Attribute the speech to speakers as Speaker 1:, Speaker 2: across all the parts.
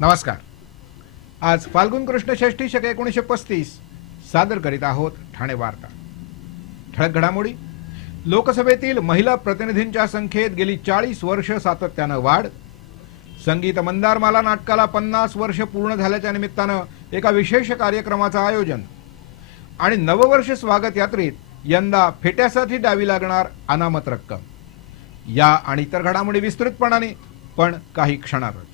Speaker 1: नमस्कार. आज फाल्गुन कृष्ण षष्ठी शके एकोणीसशे पस्तीस सादर करीत आहोत ठाणे वार्ता. ठळक घडामोडी. लोकसभेतील महिला प्रतिनिधींच्या संख्येत गेली चाळीस वर्ष सातत्यानं वाढ. संगीत मंदारमाला नाटकाला पन्नास वर्ष पूर्ण झाल्याच्या निमित्तानं एका विशेष कार्यक्रमाचं आयोजन. आणि नववर्ष स्वागत यात्रेत यंदा फेट्यासाठी द्यावी लागणार अनामत रक्कम. या आणि इतर घडामोडी विस्तृतपणाने पण काही क्षणातच.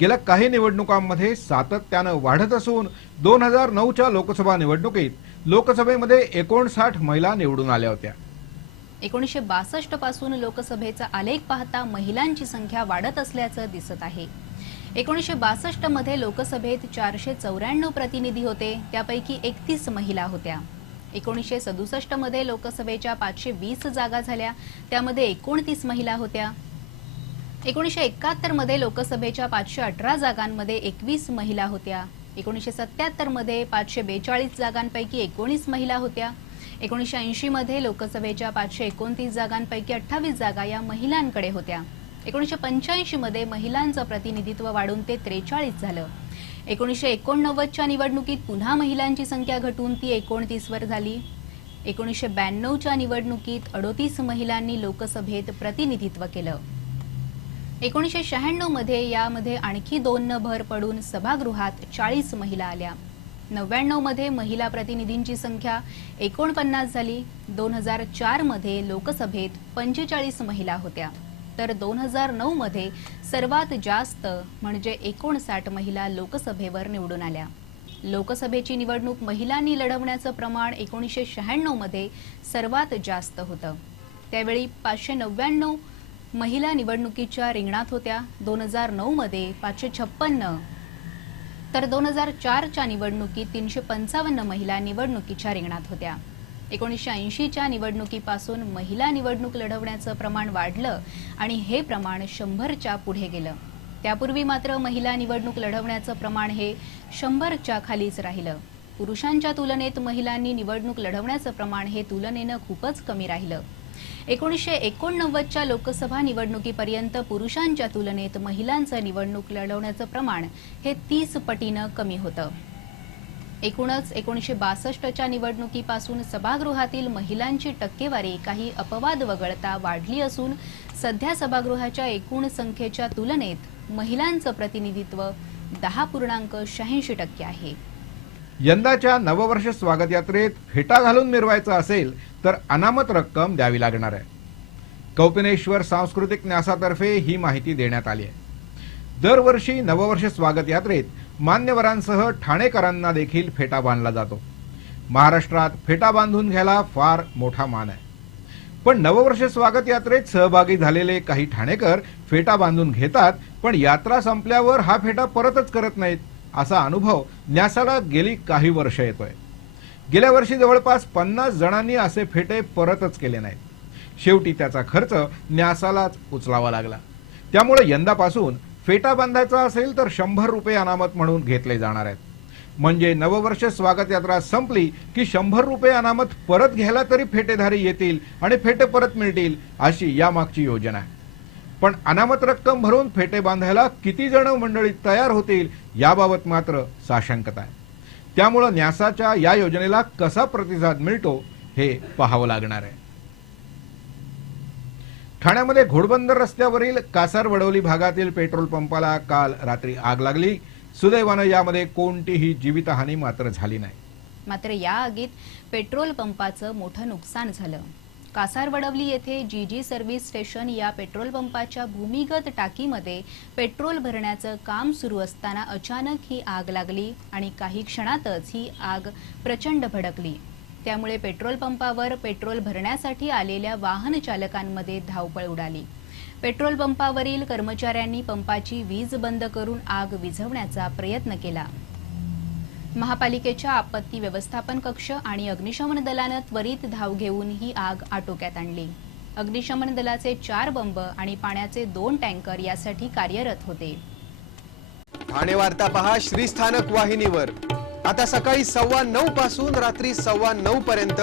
Speaker 1: गेल्या काही निवडणुकांमध्ये सातत्यानं वाढत असून दोन हजार नऊच्या लोकसभा निवडणुकीत लोकसभेमध्ये एकोणसाठ महिला निवडून आल्या होत्या.
Speaker 2: एकोणीसशे बासष्टपासून लोकसभेचा आलेख पाहता महिलांची संख्या वाढत असल्याचं दिसत आहे. एकोणीसशे बासष्टमध्ये लोकसभेत चारशे चौऱ्याण्णव प्रतिनिधी होते त्यापैकी एकतीस महिला होत्या. एकोणीसशे सदुसष्टमध्ये लोकसभेच्या पाचशे वीस जागा झाल्या त्यामध्ये एकोणतीस महिला होत्या. एकोणीसशे एकाहत्तरमध्ये लोकसभेच्या पाचशे अठरा जागांमध्ये एकवीस महिला होत्या. एकोणीसशे सत्याहत्तरमध्ये पाचशे बेचाळीस जागांपैकी एकोणीस महिला होत्या. एकोणीसशे ऐंशी मध्ये लोकसभेच्या पाचशे एकोणतीस जागांपैकी अठ्ठावीस जागा या महिलांकडे होत्या. एकोणीसशे पंच्याऐंशी मध्ये महिलांचं प्रतिनिधित्व वाढून ते त्रेचाळीस झालं. एकोणीसशे एकोणनव्वदच्या निवडणुकीत पुन्हा महिलांची संख्या घटून ती एकोणतीसवर झाली. एकोणीसशे ब्याण्णवच्या निवडणुकीत अडोतीस महिलांनी लोकसभेत प्रतिनिधित्व केलं. एकोणीसशे शहाण्णवमध्ये यामध्ये आणखी दोन न भर पडून सभागृहात चाळीस महिला आल्या. नव्याण्णवमध्ये महिला प्रतिनिधींची संख्या एकोणपन्नास झाली. दोन हजार चारमध्ये लोकसभेत पंचेचाळीस महिला होत्या. तर दोन हजार नऊमध्ये सर्वात जास्त म्हणजे एकोणसाठ महिला लोकसभेवर निवडून आल्या. लोकसभेची निवडणूक महिलांनी लढवण्याचं प्रमाण एकोणीसशे शहाण्णवमध्ये सर्वात जास्त होतं. त्यावेळी पाचशे नव्याण्णव महिला निवडणुकीच्या रिंगणात होत्या दोन हजार नऊ मध्ये पाचशे छप्पन्न. तर दोन हजार चारच्या निवडणुकीत तीनशे पंचावन्न महिला निवडणुकीच्या रिंगणात होत्या. एकोणीसशे ऐंशीच्या निवडणुकीपासून महिला निवडणूक लढवण्याचं प्रमाण वाढलं आणि हे प्रमाण शंभरच्या पुढे गेलं. त्यापूर्वी मात्र महिला निवडणूक लढवण्याचं प्रमाण हे शंभरच्या खालीच राहिलं. पुरुषांच्या तुलनेत महिलांनी निवडणूक लढवण्याचं प्रमाण हे तुलनेनं खूपच कमी राहिलं. एकोणीसशे एकोणनव्वदच्या लोकसभा निवडणुकीपर्यंत पुरुषांच्या तुलनेत महिलांचं निवडणूक लढवण्याचं प्रमाण हे तीस पटीनं कमी होतं. एकूणच एकोणीसशे बासष्टच्या निवडणुकीपासून सभागृहातील महिलांची टक्केवारी काही अपवाद वगळता वाढली असून सध्या सभागृहाच्या एकूण संख्येच्या तुलनेत महिलांचं प्रतिनिधित्व दहा पूर्णांक शहाऐंशी टक्के आहे.
Speaker 1: यंदाच्या नववर्ष स्वागत यात्रेत फेटा घालून मिरवायचं असेल तर अनामत रक्कम द्यावी लागणार आहे. कौपिनेश्वर सांस्कृतिक न्यासातर्फे ही माहिती देण्यात आली आहे. दरवर्षी नववर्ष स्वागत यात्रेत मान्यवरांसह ठाणेकरांना देखील फेटा बांधला जातो. महाराष्ट्रात फेटा बांधून घ्यायला फार मोठा मान आहे. पण नववर्ष स्वागत यात्रेत सहभागी झालेले काही ठाणेकर फेटा बांधून घेतात पण यात्रा संपल्यावर हा फेटा परतच करत नाहीत असा अनुभव न्यासाला गेली काही वर्ष येतोय. गेल्या वर्षी जवळपास पन्नास जणांनी असे फेटे परतच केले नाहीत. शेवटी त्याचा खर्च न्यासालाच उचलावा लागला. त्यामुळे यंदापासून फेटा बांधायचा असेल तर शंभर रुपये अनामत म्हणून घेतले जाणार आहेत. म्हणजे नववर्ष स्वागत यात्रा संपली की शंभर रुपये अनामत परत घ्यायला तरी फेटेधारी येतील आणि फेटे परत मिळतील अशी यामागची योजना आहे. पण अनामत रक्कम भरून फेटे बांधायला किती जण मंडळी तयार होतील याबाबत मात्र साशंकता आहे. त्यामुळं न्यासाच्या या योजनेला कसा प्रतिसाद मिळतो हे पाहावं लागणार आहे. ठाण्यामध्ये घोडबंदर रस्त्यावरील कासार वडवली भागातील पेट्रोल पंपाला काल रात्री आग लागली. सुदैवानं यामध्ये कोणतीही जीवितहानी मात्र झाली नाही.
Speaker 2: मात्र या आगीत पेट्रोल पंपाचं मोठं नुकसान झालं. कासारवडवली येथे जी जी सर्व्हिस स्टेशन या पेट्रोल पंपाच्या भूमिगत टाकीमध्ये पेट्रोल भरण्याचं काम सुरू असताना अचानक ही आग लागली आणि काही क्षणातच ही आग प्रचंड भडकली. त्यामुळे पेट्रोल पंपावर पेट्रोल भरण्यासाठी आलेल्या वाहन चालकांमध्ये धावपळ उडाली. पेट्रोल पंपावरील कर्मचाऱ्यांनी पंपाची वीज बंद करून आग विझवण्याचा प्रयत्न केला. महापालिकेच्या आपत्ती व्यवस्थापन कक्ष आणि अग्निशमन दलानं त्वरित धाव घेऊन ही आग आटोक्यात आणली. अग्निशमन दलाचे चार बंब आणि पाण्याचे दोन टँकर यासाठी कार्यरत होते.
Speaker 3: ठाणे वार्ता पहा श्रीस्थानक वाहिनीवर. आता सकाळी सव्वा नऊ पासून रात्री सव्वा नऊ पर्यंत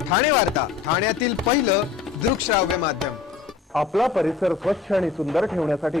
Speaker 3: ठाणे वार्ता ठाण्यातील पहिलं दृकश्राव्य माध्यम.
Speaker 4: आपला परिसर स्वच्छ आणि सुंदर ठेवण्यासाठी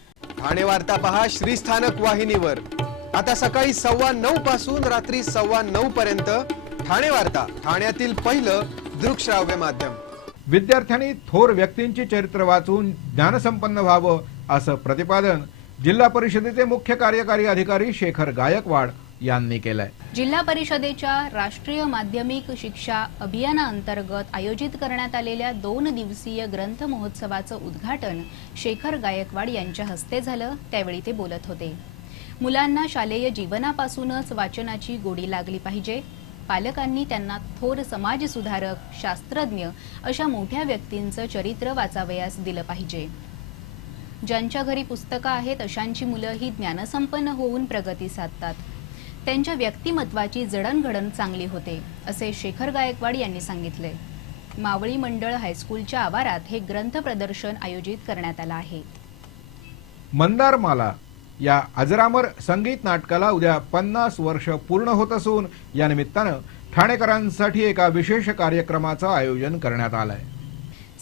Speaker 3: ठाणे वार्ता पहा श्रीस्थानक वाहिनीवर. आता सकाळी सव्वा नऊ पासून रात्री सव्वा नऊ पर्यंत ठाणे वार्ता ठाण्यातील पहिलं दृकश्राव्य माध्यम.
Speaker 1: विद्यार्थ्यांनी थोर व्यक्तींची चरित्र वाचून ज्ञानसंपन्न व्हावं असं प्रतिपादन जिल्हा परिषदेचे मुख्य कार्यकारी अधिकारी शेखर गायकवाड यांनी केलंय.
Speaker 2: जिल्हा परिषदेच्या राष्ट्रीय माध्यमिक शिक्षा अभियानाअंतर्गत आयोजित करण्यात आलेल्या दोन दिवसीय ग्रंथ महोत्सवाचं उद्घाटन शेखर गायकवाड यांच्या हस्ते झालं त्यावेळी ते बोलत होते. मुलांना शालेय जीवनापासूनच वाचनाची गोडी लागली पाहिजे. पालकांनी त्यांना थोर समाजसुधारक शास्त्रज्ञ अशा मोठ्या व्यक्तींचं चरित्र वाचावयास दिलं पाहिजे. ज्यांच्या घरी पुस्तकं आहेत अशांची मुलं ही ज्ञानसंपन्न होऊन प्रगती साधतात. त्यांच्या व्यक्तिमत्वाची जडणघडण चांगली होते असे शेखर गायकवाड यांनी सांगितले. मावळी मंडळ हायस्कूलच्या आवारात हे ग्रंथ प्रदर्शन आयोजित करण्यात आलं आहे.
Speaker 1: मंदारमाला या अजरामर संगीत नाटकाला उद्या पन्नास वर्ष पूर्ण होत असून या निमित्तानं ठाणेकरांसाठी एका विशेष कार्यक्रमाचं आयोजन करण्यात आलंय.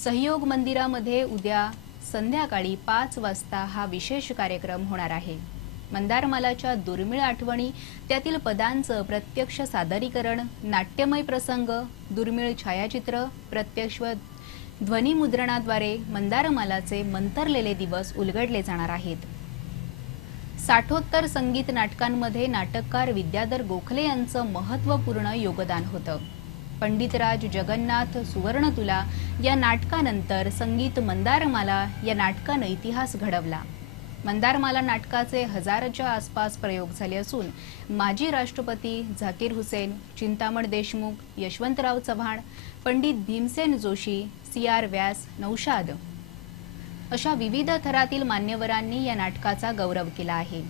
Speaker 2: सहयोग मंदिरामध्ये उद्या संध्याकाळी पाच वाजता हा विशेष कार्यक्रम होणार आहे. मंदारमालाच्या दुर्मिळ आठवणी त्यातील पदांचं प्रत्यक्ष सादरीकरण नाट्यमय प्रसंग दुर्मिळ छायाचित्र प्रत्यक्ष ध्वनिमुद्रणाद्वारे मंदारमालाचे मंतरलेले दिवस उलगडले जाणार आहेत. साठोत्तर संगीत नाटकांमध्ये नाटककार विद्याधर गोखले यांचं महत्त्वपूर्ण योगदान होतं. पंडितराज जगन्नाथ सुवर्णतुला या नाटकानंतर संगीत मंदारमाला या नाटकानं इतिहास घडवला. मंदारमाला नाटकाचे हजारच्या आसपास प्रयोग झाले असून माजी राष्ट्रपती झाकीर हुसेन चिंतामण देशमुख यशवंतराव चव्हाण पंडित भीमसेन जोशी सी आर व्यास नौशाद अशा विविध थरातील मान्यवरांनी या नाटकाचा गौरव केला आहे.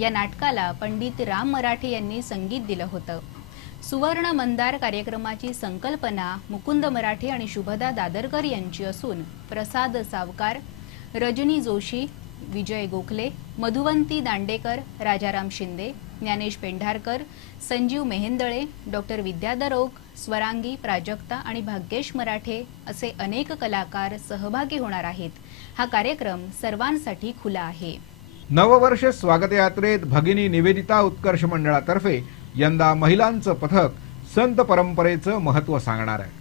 Speaker 2: या नाटकाला पंडित राम मराठे यांनी संगीत दिलं होतं. सुवर्ण मंदार कार्यक्रमाची संकल्पना मुकुंद मराठे आणि शुभदा दादरकर यांची असून प्रसाद सावकार रजनी जोशी विजय गोखले मधुवंती दांडेकर राजाराम शिंदे ज्ञानेश पेंढारकर संजीव मेहेंदळे डॉक्टर विद्याधर ओक स्वरांगी प्राजक्ता आणि भाग्येश मराठे असे अनेक कलाकार सहभागी होणार आहेत. हा कार्यक्रम सर्वांसाठी खुला आहे.
Speaker 1: नववर्ष स्वागत यात्रेत भगिनी निवेदिता उत्कर्ष मंडळातर्फे यंदा महिलांचं पथक संत परंपरेचं महत्त्व सांगणार आहे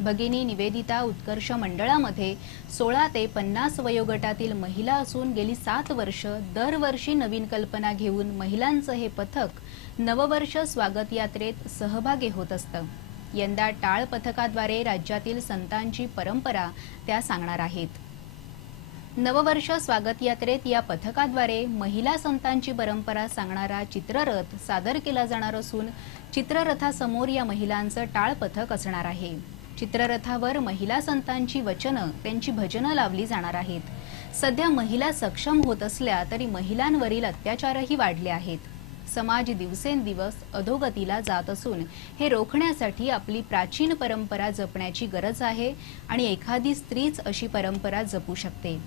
Speaker 2: भगिनी निवेदिता उत्कर्ष मंडळामध्ये सोळा ते पन्नास वयोगटातील महिला असून गेली सात वर्ष दरवर्षी नवीन कल्पना घेऊन महिलांचं हे पथक नववर्ष स्वागत यात्रेत सहभागी होत असतं. यंदा टाळ पथकाद्वारे राज्यातील संतांची परंपरा त्या सांगणार आहेत. नववर्ष स्वागत यात्रेत या पथकाद्वारे महिला संतांची परंपरा सांगणारा चित्ररथ सादर केला जाणार असून चित्ररथासमोर या महिलांचं टाळ पथक असणार आहे. चित्ररथावर महिला संतांची वचनं त्यांची भजनं लावली जाणार आहेत. सध्या महिला सक्षम होत असल्या तरी महिलांवरील अत्याचारही वाढले आहेत. समाज दिवसेंदिवस अधोगतीला जात असून हे रोखण्यासाठी आपली प्राचीन परंपरा जपण्याची गरज आहे आणि एखादी स्त्रीच अशी परंपरा जपू शकते.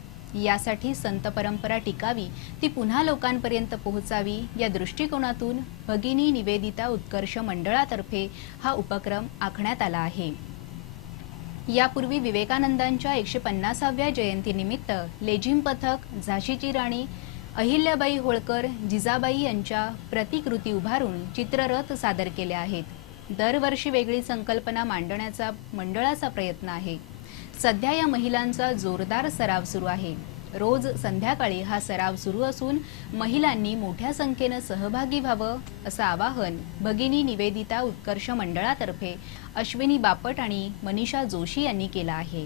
Speaker 2: यासाठी संत परंपरा टिकावी ती पुन्हा लोकांपर्यंत पोहोचावी या दृष्टिकोनातून भगिनी निवेदिता उत्कर्ष मंडळातर्फे हा उपक्रम आखण्यात आला आहे. यापूर्वी विवेकानंदांच्या एकशे पन्नासाव्या जयंतीनिमित्त लेझिम पथक झाशीची राणी अहिल्याबाई होळकर जिजाबाई यांच्या प्रतिकृती उभारून चित्ररथ सादर केले आहेत. दरवर्षी वेगळी संकल्पना मांडण्याचा मंडळाचा प्रयत्न आहे. सध्या या महिलांचा जोरदार सराव सुरू आहे. रोज संध्याकाळी हा सराव सुरू असून महिलांनी मोठ्या संख्येनं सहभागी व्हावं असं आवाहन भगिनी निवेदिता उत्कर्ष मंडळातर्फे अश्विनी बापट आणि मनीषा जोशी यांनी केलं आहे.